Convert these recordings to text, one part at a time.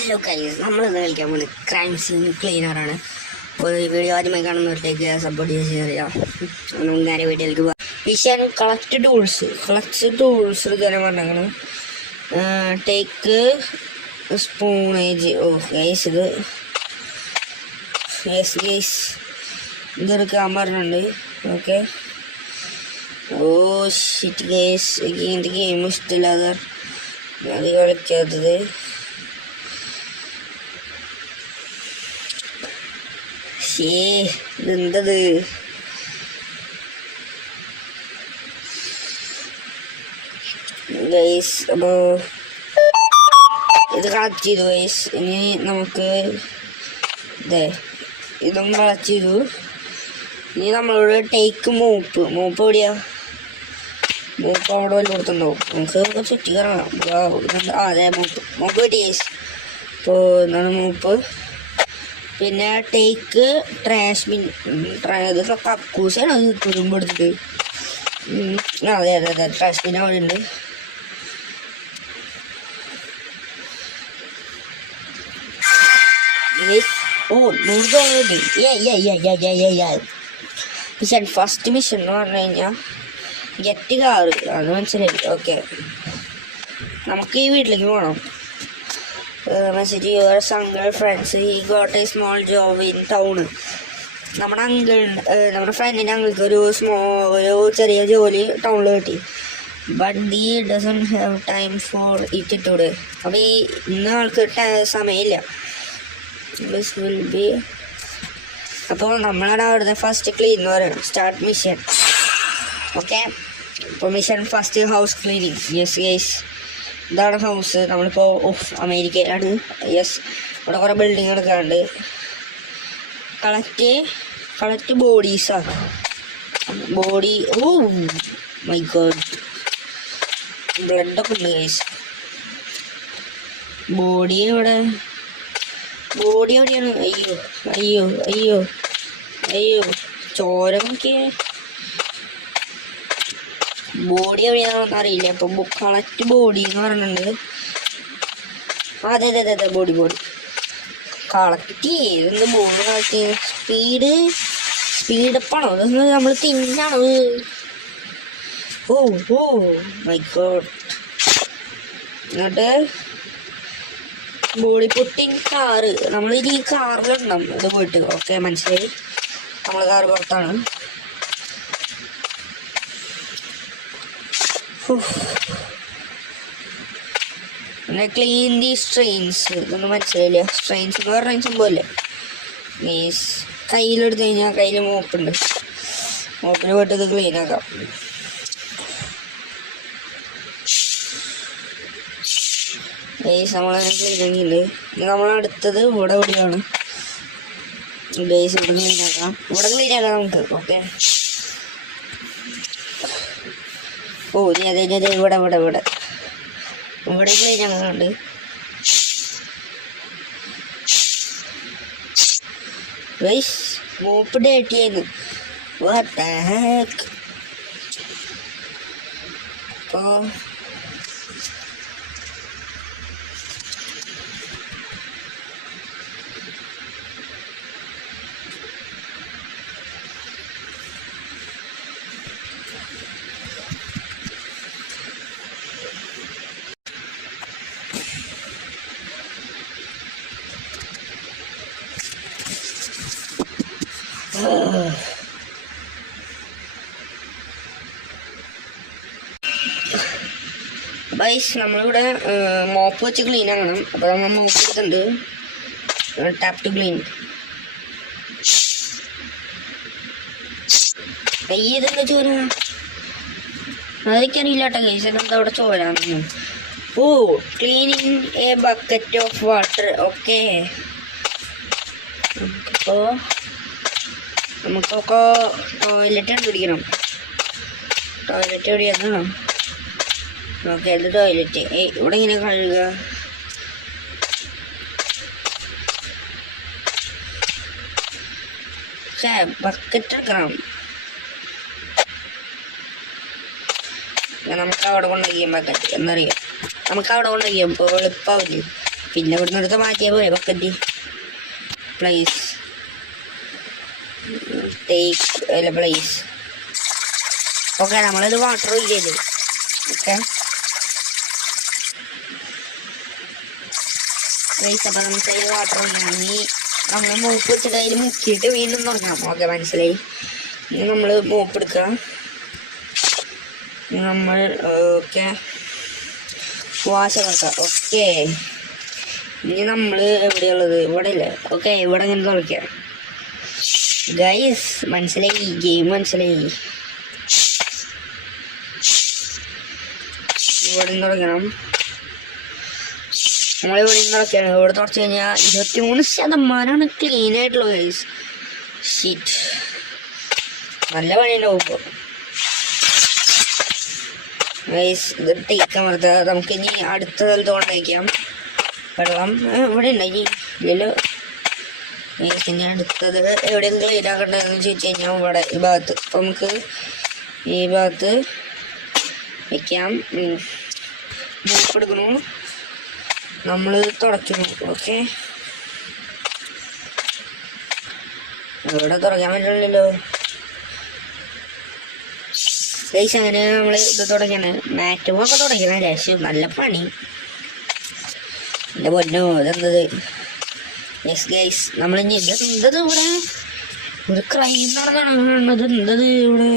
Hello guys, നമ്മളിന്ന് കളിക്കാൻ പോകുന്നത് ക്രൈം സീൻ ക്ലീനറാണ്. അപ്പോൾ ഈ വീഡിയോ ആദ്യമായി കാണുന്നവരിലേക്ക് സപ്പോർട്ട് ചെയ്യാം. നമുക്ക് നേരെ വീഡിയോയിലേക്ക് പോകാം. മിഷൻ കളക്ട് ടൂൾസ് ഇതുവരെ പറഞ്ഞാണ്. ടേക്ക് സ്പൂണേജ്. ഗൈസ് ഇതെടുക്കാൻ പറഞ്ഞിട്ടുണ്ട്. ഓക്കെ. ഷിറ്റ് ഗൈസ്, ഇങ്ങനത്തെ ഗെയിം ഇഷ്ടമില്ലാതെ അത് കളിക്കാത്തത്. ഇതെന്തത്? ഗൈസ്, അപ്പോൾ ഇത് കളക്ട് ചെയ്തു ഗൈസ്. ഇനി നമുക്ക് ഇതും കളക്ട് ചെയ്തു. ഇനി നമ്മളോട് ടേക്ക് മോപ്പ് എവിടെയാ? മോപ്പ് അവിടെ വല്ല കൊടുത്തുണ്ടാവും. നമുക്ക് ചുറ്റി കറങ്ങാം. അതെ, മോപ്പ് കിട്ടി ഗൈസ്. അപ്പോൾ എന്താണ് മോപ്പ്? പിന്നെ ടേക്ക് ട്രാഷ് ബിൻ. ഇത് കക്കൂസാണ്. അത് തുരുമ്പ് എടുത്തിട്ട്. അതെ ട്രാഷ് ബിൻ അവിടെ ഉണ്ട്. $100. ഫസ്റ്റ് മിഷൻ എന്ന് പറഞ്ഞു കഴിഞ്ഞാൽ ഗെറ്റ് കാറ്. അത് മനസ്സിലായി. ഓക്കെ, നമുക്ക് ഈ വീട്ടിലേക്ക് പോകണം. Message your uncle friends, he got a small job in town. നമ്മുടെ ഫ്രണ്ടിൻ്റെ അങ്കിൾക്ക് ഒരു ചെറിയ ജോലി ടൗണിൽ കിട്ടി. But he doesn't have time for it today. അപ്പോൾ ഇന്ന് ആൾക്ക് സമയമില്ല. This will be. അപ്പോൾ നമ്മളാണ് അവിടുത്തെ ഫസ്റ്റ് ക്ലീൻ എന്ന് പറയുന്നത്. Start mission. ഓക്കെ, അപ്പോൾ mission first house cleaning. Yes, ഇതാണ് ഹൗസ്. നമ്മളിപ്പോൾ അമേരിക്കയിലാണ്. യെസ്, ഇവിടെ കുറേ ബിൽഡിങ് എടുക്കാറുണ്ട്. കളക്ട് ബോഡീസാണ്. ബോഡി. മൈ ഗോഡ്, ബ്ലഡൊക്കെ ഉണ്ട് ഗൈസ്. ബോഡി എവിടെയാണ്? അയ്യോ ചോര നോക്കിയേ. ബോഡി എവിടെയാണെന്ന് അറിയില്ല. അപ്പം കളക്ട് ബോഡി എന്ന് പറഞ്ഞിട്ടുണ്ട്. അതെ ബോഡി കളക്ട് ചെയ്ത് ബോഡി കളക്ട് ചെയ്ത് സ്പീഡപ്പാണോ? അതൊന്ന് നമ്മൾ തിന്നാണോ? My god. എന്നിട്ട് ബോഡി പുട്ടിങ് കാറ്. നമ്മൾ ഇനി കാറിലുണ്ടാവും. ഇത് പോയിട്ട്. ഓക്കെ, മനസ്സിലായി. നമ്മൾ കാറ് പുറത്താണ്. പിന്നെ ക്ലീൻ ദി സ്ട്രെയിൻസ്. ഇതൊന്നും മനസ്സിലായില്ല. സ്ട്രെയിൻസ് എന്ന് പറഞ്ഞ സംഭവമല്ലേ മീൻസ്. കയ്യിലെടുത്ത് കഴിഞ്ഞാൽ കയ്യിൽ മോപ്പുണ്ട്. മോപ്പിൽ പോയിട്ട് ഇത് ക്ലീൻ ആക്കാം. ബേസ് നമ്മളങ്ങനെ ക്ലീൻ ആക്കിയിട്ടുണ്ട്. ഇനി നമ്മളടുത്തത് ഇവിടെ എവിടെയാണ്? ബേസ് ഇവിടെ ക്ലീൻ ആക്കാം. ഇവിടെ ക്ലീൻ ആക്കാം നമുക്ക്. ഓക്കെ. അതെ ഇവിടെ ക്ലീൻ ആക്കാനുണ്ട്. ബേസ് മോപ്പ് ഡേറ്റ് ചെയ്യുന്നു. What the heck. അപ്പോൾ ബൈസ് നമ്മളിവിടെ മോപ്പ് വെച്ച് ക്ലീൻ ആക്കണം. അപ്പോൾ നമ്മൾ മോപ്പ് എടുത്തിട്ടുണ്ട്. Tap to clean. കയ്യതെന്താ ചോര? അതൊക്കെയറിയില്ല കേട്ടോ ഗൈസ്. എന്താ അവിടെ ചോരാന്ന്? Cleaning a bucket of water. Okay, അപ്പോൾ നമുക്കൊക്കെ ടോയ്ലറ്റ് കണ്ടുപിടിക്കണം. ടോയ്ലറ്റ് എവിടെയാണോ? ഓക്കെ, അത് ടോയ്ലറ്റ്. ഇവിടെ ഇങ്ങനെ കഴുകുക. ബക്കറ്റ് എടുക്കണം. നമുക്ക് അവിടെ കൊണ്ടുപോയി ബക്കറ്റ് എന്നറിയാം. നമുക്ക് അവിടെ കൊണ്ടുപോയി എളുപ്പാവില്ല. പിന്നെ ഇവിടെ നിന്ന് എടുത്ത് മാറ്റിയാൽ പോലെ ബക്കറ്റ് പ്ലേസ് ടേക്ക് അല്ല പ്ലേസ്. ഓക്കെ, നമ്മളിത് വാട്ടർ ഒഴിക്കരുത്. ഓക്കെ അപ്പം നമുക്ക് അതിൽ വാട്ടർ ഒഴിക്കണം. ഇനി നമ്മൾ മൂപ്പ് വെച്ചിട്ട് അതിൽ മുക്കിയിട്ട് വീണ്ടും തുടങ്ങാം. ഓക്കെ, മനസ്സിലായി. ഇനി നമ്മൾ മൂപ്പ് എടുക്കുക. നമ്മൾ ഓക്കെ വാശം വെക്കാം. ഓക്കെ, ഇനി നമ്മൾ എവിടെയുള്ളത്? ഇവിടെ ഇല്ല. ഓക്കെ, ഇവിടെ ഇങ്ങനെ തുറക്കാം ഗൈസ്. മനസ്സിലായി, ഗെയിം മനസ്സിലായി. ഇവിടെ തുടങ്ങണം. നമ്മളിവിടെ തുടക്കുകയാണ്. ഇവിടെ തുടച്ച് കഴിഞ്ഞാൽ 23% ക്ലീൻ ആയിട്ടുള്ളത് ഗൈസ്. ഷീറ്റ് നല്ല പണിയുണ്ടാവും ഇപ്പോൾ ഗൈസ്. ഇത് ടേക്കാൻ വെറുതെ നമുക്കിനി അടുത്ത സ്ഥലത്ത് കൊണ്ടേക്കാം. വെള്ളം ഇവിടെ ഉണ്ടായി ഇല്ലല്ലോ ഗൈസ്. ഇനി അടുത്തത് എവിടെയും ക്ലീൻ ആക്കണ്ടെന്ന് ചോദിച്ചു കഴിഞ്ഞാൽ ഇവിടെ ഈ ഭാഗത്ത് നമുക്ക് ഈ ഭാഗത്ത് വയ്ക്കാം. മൂപ്പെടുക്കണു, നമ്മൾ തുടയ്ക്കുന്നു. ഓക്കെ, ഇവിടെ തുറക്കാൻ പറ്റില്ലല്ലോ ഗൈസ്. അങ്ങനെ നമ്മൾ ഇത് തുടങ്ങിയാണ്. മാറ്റുമൊക്കെ തുടങ്ങിയാണ്. ലേശം നല്ല പണി. എൻ്റെ പൊന്നോ, ഇതെന്തത്? യെസ് ഗൈസ്, നമ്മളിനി എന്തത് ഇവിടെ ഒരു ക്രൈം നടന്നത്? എന്തത് ഇവിടെ?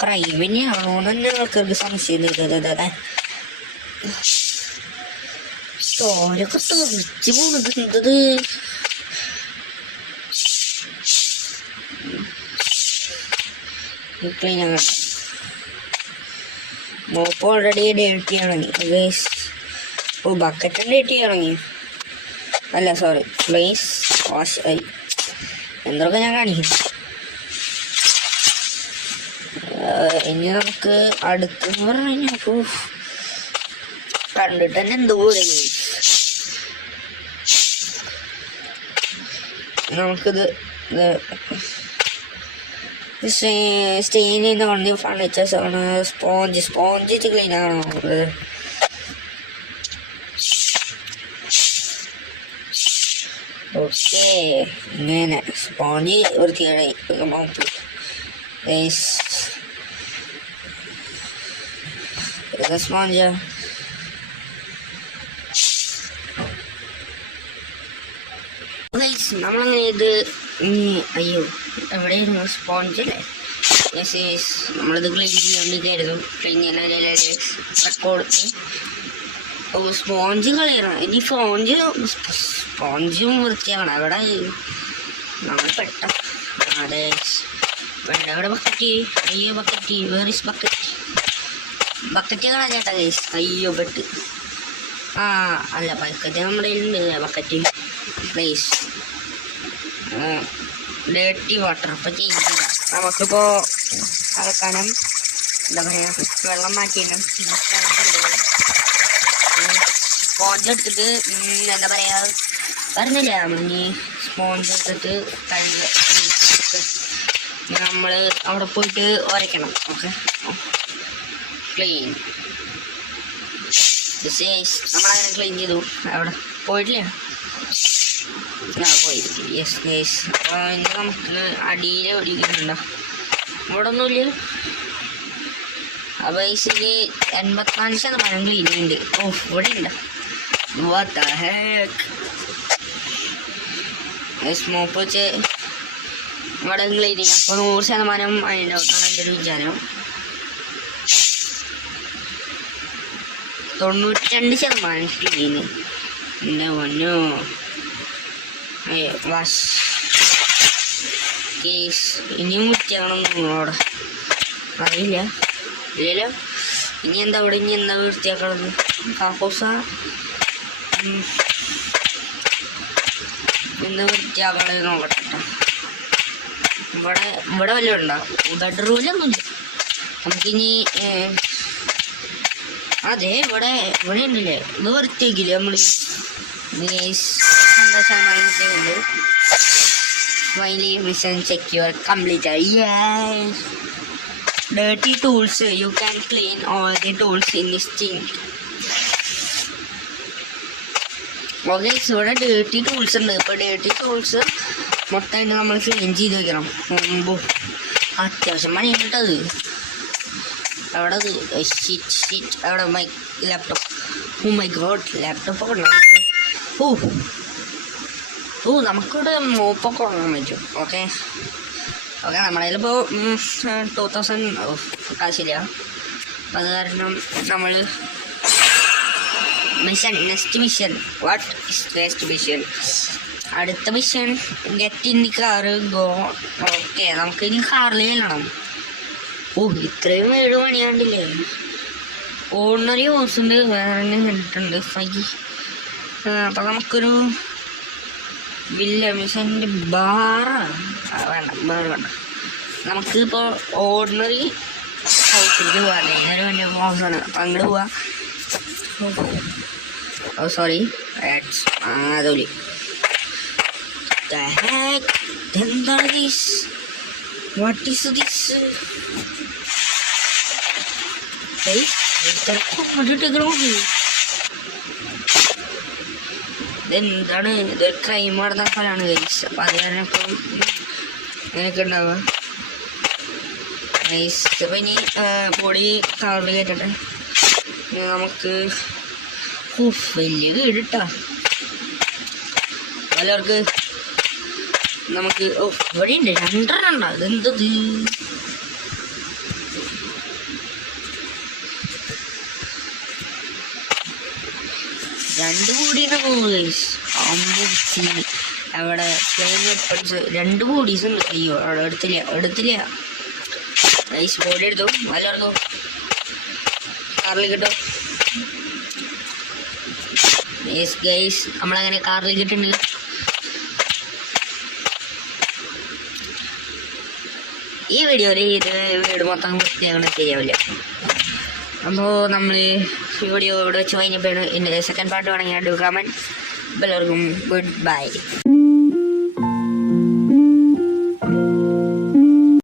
ക്രൈമിനെയാണോ തന്നെ ആൾക്കാർക്ക് സംശയം ചെയ്തത്? ചോരൊക്കെ തെറിച്ച് പോണത് എന്തത്? മോപ്പ് ഓൾറെഡി ഡേറ്റ് ചെയ്യണമെങ്കിൽ ഗൈസ്. ഓ, ബക്കറ്റും ഡേറ്റ് ചെയ്യണമെങ്കിൽ അല്ല, സോറി പ്ലേസ് വാഷ് ആയി എന്തൊക്കെ ഞാൻ കാണിക്കുന്നു. ഇനി നമുക്ക് അടുത്തെന്ന് പറഞ്ഞു കഴിഞ്ഞാൽ കണ്ടിട്ട് തന്നെ എന്തോ നമുക്കിത് സ്റ്റെയിൻ ചെയ്യുന്ന വണ്ടി ഫർണിച്ചേഴ്സ് ആണ്. സ്പോഞ്ച് ക്ലീൻ ആണോ? ഓക്കെ, ഇങ്ങനെ സ്പോഞ്ച് വൃത്തിയായി സ്പോഞ്ച്. നമ്മളങ്ങനെ ഇത് അയ്യോ എവിടെയായിരുന്നു സ്പോഞ്ച് അല്ലേ? യെസ് യെസ്, നമ്മളിത് ക്ലീൻ ചെയ്യാൻ വേണ്ടിയിട്ടായിരുന്നു. ക്ലീൻ ചെയ്യാൻ റെക്കോർഡ്. ഓ, സ്പോഞ്ച് കളയണം. ഇനി സ്പോഞ്ചും വൃത്തിയാക്കണം. അവിടെ നമ്മൾ പെട്ട അതെ വേണ്ട. അവിടെ ബക്കറ്റ്. അയ്യോ bucket, where is bucket? Bucket കാണാൻ ചേട്ടാ ഗൈസ്. അയ്യോ പെട്ട്. അല്ല ബക്കറ്റ് നമ്മുടെ ഉണ്ട്. Bucket place dirty water. ഇപ്പം ചെയ്യില്ല. നമുക്കിപ്പോൾ അലക്കാനും എന്താ പറയുക വെള്ളം മാറ്റിയിടും. സ്പോഞ്ച് എടുത്തിട്ട് എന്താ പറയുക പറഞ്ഞില്ല ഇനി സ്പോഞ്ച് എടുത്തിട്ട് കഴുകുക. നമ്മൾ അവിടെ പോയിട്ട് ഉരയ്ക്കണം. Okay, clean. നമ്മളങ്ങനെ ക്ലീൻ ചെയ്തു. അവിടെ പോയിട്ടില്ല. പോയി. Yes yes. ഇനി നമുക്ക് അടിയിൽ ഓടിക്കുന്നുണ്ടോ? ഇവിടെ ഒന്നുമില്ല. അപ്പോൾ ഇതിൽ 84% ക്ലീൻ ഉണ്ട്. ഓ, ഇവിടെ ഉണ്ടോ? What the heck? മോപ്പ് വെച്ച് ഇവിടെ ക്ലീൻ ചെയ്യാം. അപ്പോൾ 100% അതിൻ്റെ ഔട്ടാണ് എൻ്റെ ഒരു വിചാരം. 92% ക്ലീന്. എൻ്റെ പൊന്നോ. വാഷ് കേസ് ഇനിയും വൃത്തിയാക്കണം നമ്മളവിടെ. അറിയില്ല ഇല്ലല്ലോ. ഇനി എന്താ ഇവിടെ ഇനി എന്താ വൃത്തിയാക്കണത്? കാക്കോസ എന്താ വൃത്തിയാക്കണത് നോക്കട്ടെ. ഇവിടെ വല്ലതും ഉണ്ടോ? ബെഡ്റൂമിലൊന്നുമില്ല. നമുക്കിനി അതെ ഇവിടെ ഉണ്ടല്ലേ. ഇത് വൃത്തിയാക്കില്ലേ നമ്മൾ? 100% ഫൈനലി മിഷൻ സെക്യൂർ കംപ്ലീറ്റ് ആയി. dirty tools. You can clean all the tools in this thing. Okay, ഇവിടെ ഡേർട്ടി ടൂൾസ് ഉണ്ട്. ഇപ്പോൾ ഡേർട്ടി ടൂൾസ് മൊത്തമായിട്ട് നമ്മൾ ക്ലീൻ ചെയ്ത് വെക്കണം. മുമ്പ് അത്യാവശ്യം പണിയിട്ടത് അവിടെ ഷീറ്റ് അവിടെ laptop. Oh my god, laptop ഒക്കെ ഉണ്ട് നമുക്ക്. നമുക്കിവിടെ മോപ്പൊക്കെ വാങ്ങാൻ പറ്റും. ഓക്കെ നമ്മളതിലിപ്പോൾ 2000 കാശില്ല. അപ്പം അത് കാരണം നമ്മൾ next mission what is next mission? അടുത്ത mission get in the car go. Okay, നമുക്ക് ഇനി കാറിൽ ചെല്ലണം. ഇത്രയും വീട് പണിയാണ്ടില്ലേ. ഓർഡിനറി ഹോസ് ഉണ്ട്, വേറെ കണ്ടിട്ടുണ്ട് ഫൈ. അപ്പം നമുക്കൊരു വില്ല മിഷൻ്റെ വേണ്ട നമുക്കിപ്പോൾ ഓർഡിനറി ഹൗസിലേക്ക് പോകാം. നേരെ വലിയ ഹൗസാണ്. അപ്പം അങ്ങോട്ട് പോവാം. സോറി അതോലി. എന്താണ് ദിസ്? What is this? ഇതെന്താണ്? ഇതൊരു ക്രൈം നടന്ന സ്ഥലമാണ് ഗൈസ്. അപ്പം അത് കാരണം ഇപ്പം അങ്ങനെയൊക്കെ ഉണ്ടാവുക ഗൈസ്. ഇപ്പം ഇനി ബോഡി കാറിൽ കയറ്റട്ടെ. നമുക്ക് വലിയ വീട് ഇട്ടാ പലർക്ക്. നമുക്ക് ഇവിടെ ഉണ്ട് 2 ഉണ്ട്. അതെന്തത്? രണ്ട് ബോഡീനെ പോകുന്നു ഗൈസ്. അവിടെ 2 ബോഡീസ് ഉണ്ട്. അയ്യോ അവിടെ എടുത്തില്ല ഗൈസ്. ബോഡി എടുത്തു. എല്ലാവർക്കും കാറിൽ കിട്ടും. യെസ് ഗൈസ്, നമ്മളങ്ങനെ കാറിൽ കിട്ടുന്നുണ്ട്. ഈ വീഡിയോയിൽ ഇത് വീട് മൊത്തം വൃത്തിയാകണം ശരിയാവില്ല. അപ്പോൾ നമ്മൾ വീഡിയോ ഇവിടെ വെച്ച് കഴിഞ്ഞപ്പോഴാണ്. എൻ്റെ സെക്കൻഡ് പാർട്ട് വേണമെങ്കിൽ ഡു കമൻറ്റ്. എല്ലാവർക്കും ഗുഡ് ബൈ.